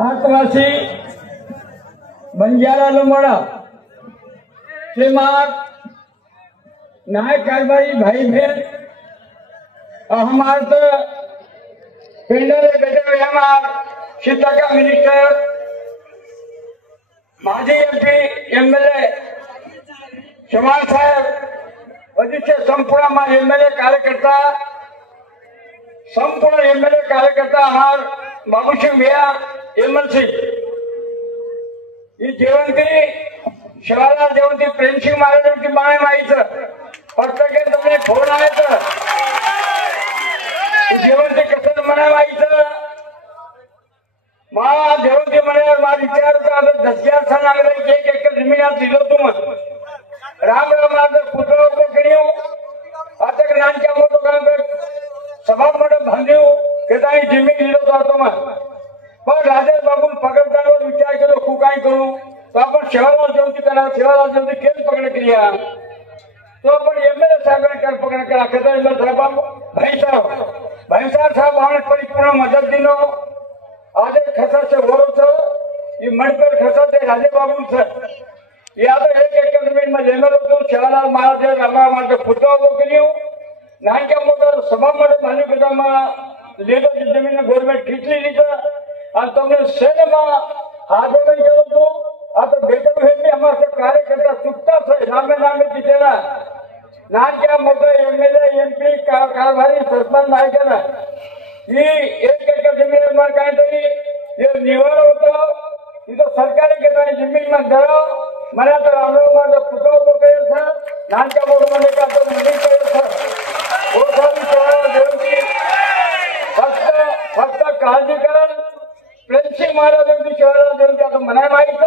आदिवासी बंजारा लोमड़ा श्रीमान नायक कारभारी भाई बहन हमारे तो पेंडर बेटे हमार शिक्षा का मिनिस्टर माजी एमपी एमएलए चौहान साहब वरिष्ठ संपूर्ण एमएलए कार्यकर्ता संपूर्ण एमएलए कार्यकर्ता हमार बाबूसिंह भैया एमएलसी ही जेवंती शिवालाल जेवंती प्रेमसिंह महाराजांची माय माईचं प्रत्येक तुम्ही फोन आहे तर जेवंती कसं म्हणा माईचं मा जेवंती म्हणे मा विचार दसजार सन आगले एक एकर जमीन आज दिलो तुम राम राम माझं पुतळा उभं करियो आता नानक्या मोठं काम सभा मंडप बांधियो केदाई जमीन दिलो तो तुम पण राजेश बाबू पकडताना विचार केलो खूप काय करू तो आपण शिवालाल जेवंती करा शिवालाल जेवंती केस पकड क्रिया तो आपण एमएलए साहेबांनी पकड करा केदाई एमएलए साहेब भाई साहब आने परिपूर्ण मदद दिनो आज खसाचे वरोच ये मणिपुर खसाचे राजे बाबू सर ये आता एक एकर जमीन में एमएलए तो शिवालाल महाराज रामा महाराज पुतळा उभो कर्यो नानक्या मोठं सभा मंडप बांध્યું કેદામાં લેલો જમીન ગવર્નમેન્ટ ખીચલી લીધા અને તમને શહેરમાં આંદોલન કર્યું હતું આ તો બેઠક હેઠી અમારા કાર્યકર્તા ચૂકતા છે નામે નામે જીતેલા નાનક્યા મોટા એમએલએ એમપી कारभारी सरपंच नायकांना ही एक एकर जमीन में काय तरी हे निवड होतं तिथं सरकारी केदाई जमीन में धरो मला तर आलो माझं पुतळा उभो करेल था नानक्या मोठं मध्ये का तो मंदिर करेल था फक्त काळजी करा प्रेमसिंह महाराजांची शिवालाल जेवंती आता म्हणाय माहित